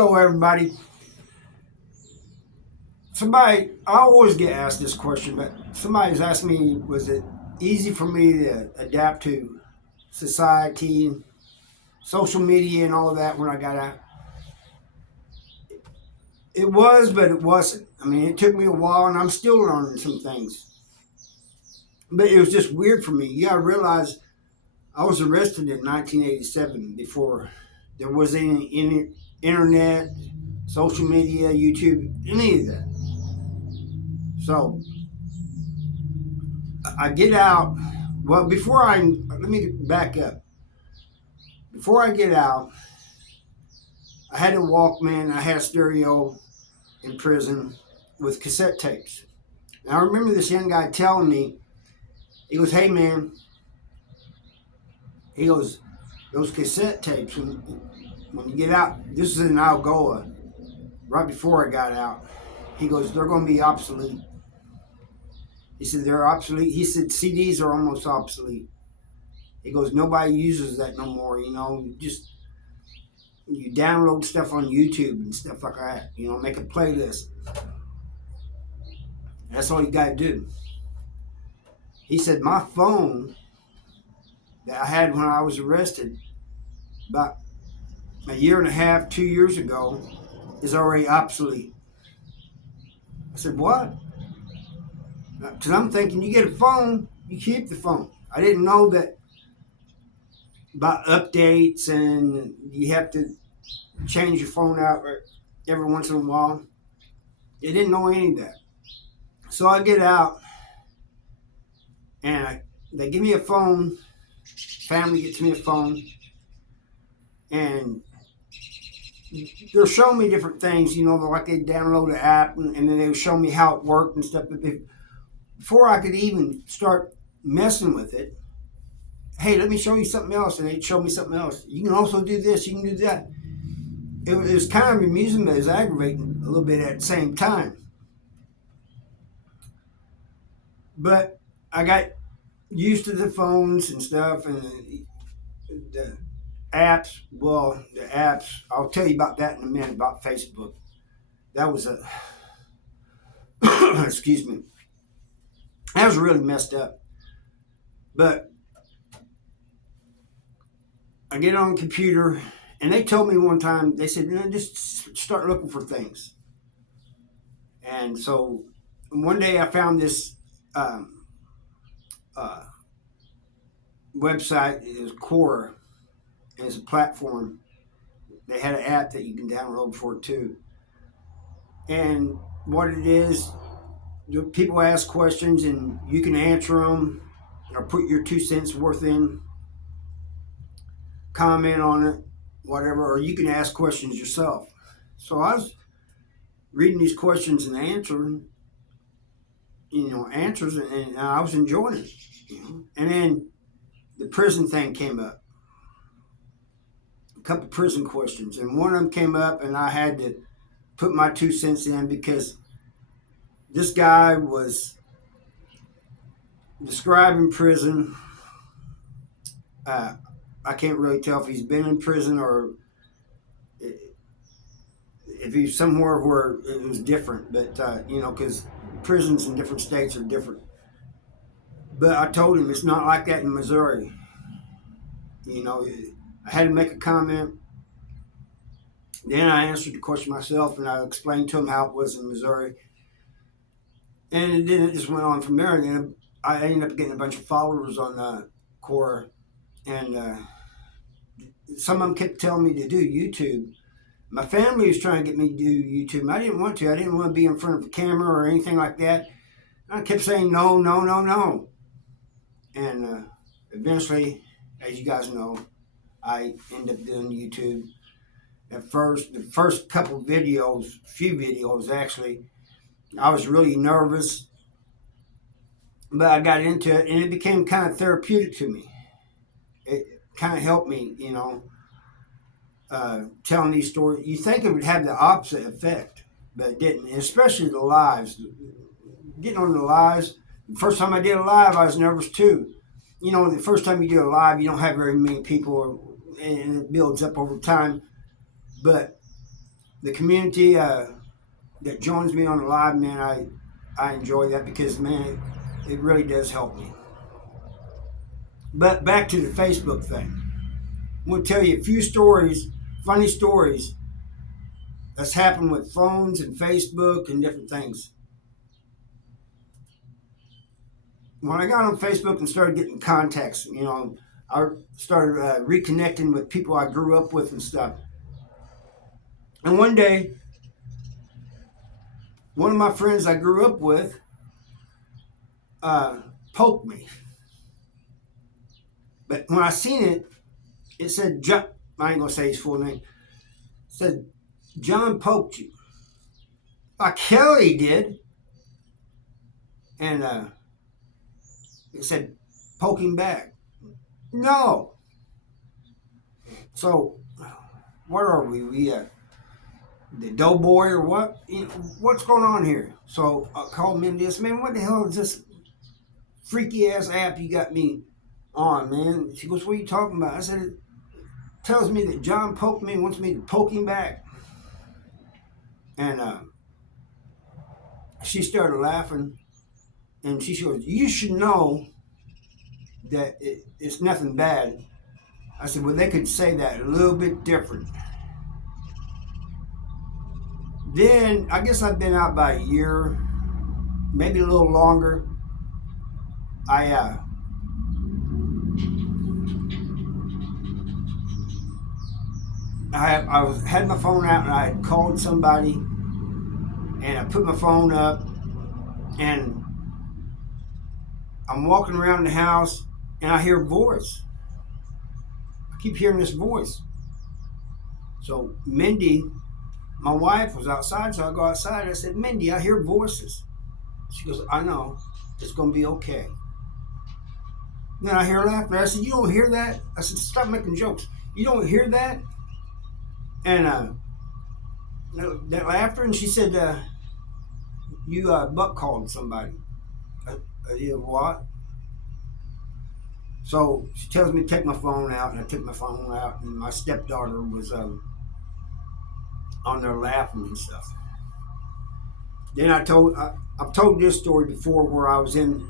Hello, everybody. I always get asked this question, but somebody's asked me, was it easy for me to adapt to society, social media, and all of that when I got out? It was, but it wasn't. I mean, it took me a while, and I'm still learning some things. But it was just weird for me. You gotta realize I was arrested in 1987 before there was any internet, social media, YouTube, any of that. So I get out. Well, let me back up. Before I get out, I had a Walkman, I had a stereo in prison with cassette tapes. And I remember this young guy telling me, he goes, "Hey man," he goes, "those cassette tapes, when you get out," this is in Algoa, right before I got out, he goes, "they're going to be obsolete." He said, "They're obsolete." He said, "CDs are almost obsolete." He goes, "Nobody uses that no more, just you download stuff on YouTube and stuff like that, make a playlist. That's all you got to do." He said, "My phone that I had when I was arrested about a year and a half, 2 years ago, is already obsolete." I said, "What?" Because I'm thinking, you get a phone, you keep the phone. I didn't know that about updates and you have to change your phone out every once in a while. I didn't know any of that. So I get out and they give me a phone. Family gets me a phone, and they're showing me different things. Like they download an app, and then they show me how it worked and stuff. But before I could even start messing with it, "Hey, let me show you something else," and they'd show me something else. "You can also do this. You can do that." It was kind of amusing, but it was aggravating a little bit at the same time. But I got used to the phones and stuff, and the apps. Well, the apps. I'll tell you about that in a minute. About Facebook. That was a excuse me. That was really messed up. But I get on the computer, and they told me one time. They said, just start looking for things. And so one day I found this um, uh, website. It was Quora. It's a platform. They had an app that you can download for it too. And what it is, people ask questions and you can answer them or put your 2 cents worth in, comment on it, whatever, or you can ask questions yourself. So I was reading these questions and answering, answers, and I was enjoying it. And then the prison thing came up, a couple prison questions, and one of them came up, and I had to put my 2 cents in because this guy was describing prison. I can't really tell if he's been in prison or if he's somewhere where it was different, but because prisons in different states are different. But I told him it's not like that in Missouri. I had to make a comment. Then I answered the question myself, and I explained to him how it was in Missouri. And then it just went on from there. And then I ended up getting a bunch of followers on Quora, and some of them kept telling me to do YouTube. My family was trying to get me to do YouTube. I didn't want to. I didn't want to be in front of a camera or anything like that. I kept saying no, no, no, no. And eventually, as you guys know, I ended up doing YouTube. At first, the first couple videos, few videos actually, I was really nervous, but I got into it and it became kind of therapeutic to me. It kind of helped me, telling these stories. You think it would have the opposite effect, but it didn't, especially the lives. Getting on the lives, the first time I did a live, I was nervous too. The first time you do a live, you don't have very many people, and it builds up over time. But the community that joins me on the live, man, I enjoy that because, man, it really does help me. But back to the Facebook thing. I'm going to tell you a few stories, funny stories that's happened with phones and Facebook and different things. When I got on Facebook and started getting contacts, I started reconnecting with people I grew up with and stuff. And one day, one of my friends I grew up with poked me. But when I seen it, it said, I ain't going to say his full name. It said, John poked you. Like Kelly did. And it said, poking back. No. So, what are we? The doughboy or what? What's going on here? So I called Mindy. I said, man, what the hell is this freaky ass app you got me on, man? She goes, what are you talking about? I said, it tells me that John poked me and wants me to poke him back. And she started laughing. And she goes, you should know that it's nothing bad. I said, well, they could say that a little bit different. Then, I guess I've been out by a year, maybe a little longer. I had my phone out and I had called somebody and I put my phone up and I'm walking around the house and I hear a voice. I keep hearing this voice. So Mindy, my wife, was outside, so I go outside. I said, Mindy, I hear voices. She goes, I know. It's going to be okay. Then I hear laughter. I said, you don't hear that? I said, stop making jokes. You don't hear that? And that laughter, and she said, you butt called somebody. You know what? So she tells me to take my phone out, and I took my phone out, and my stepdaughter was on there laughing and stuff. Then I've told this story before where I was in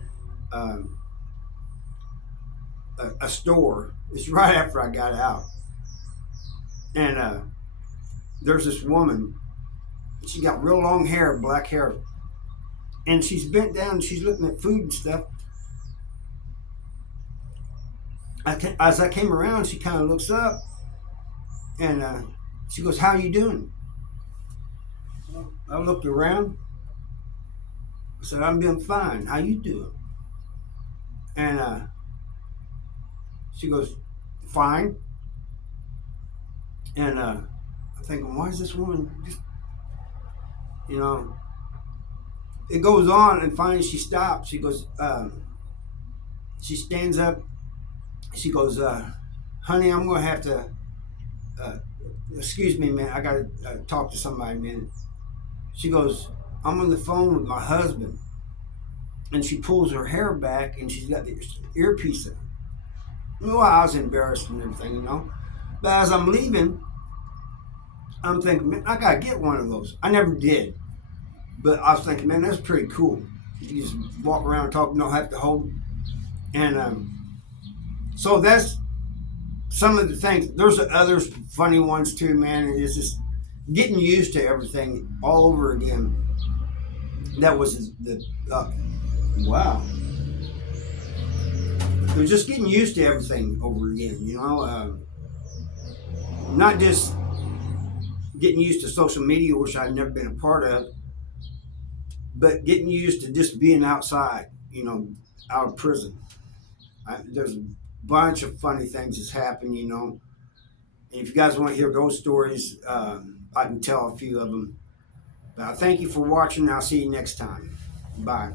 a store. It's right after I got out, and there's this woman. She got real long hair, black hair, and she's bent down and she's looking at food and stuff. As I came around, she kind of looks up and she goes, how you doing? I looked around. I said, I'm doing fine. How you doing? And she goes, fine. And I'm thinking, why is this woman just, it goes on, and finally she stops. She goes, she stands up. She goes, honey, I'm going to have to, excuse me, man, I got to talk to somebody, man. She goes, I'm on the phone with my husband. And she pulls her hair back, and she's got the earpiece in. Well, I was embarrassed and everything, But as I'm leaving, I'm thinking, man, I got to get one of those. I never did. But I was thinking, man, that's pretty cool. You just walk around and talk, don't have to hold. And so that's some of the things. There's other funny ones too, man. It's just getting used to everything all over again. That was wow. It was just getting used to everything over again, not just getting used to social media, which I'd never been a part of, but getting used to just being outside, out of prison. There's a bunch of funny things that's happened, And if you guys want to hear those stories, I can tell a few of them. But I thank you for watching. I'll see you next time. Bye.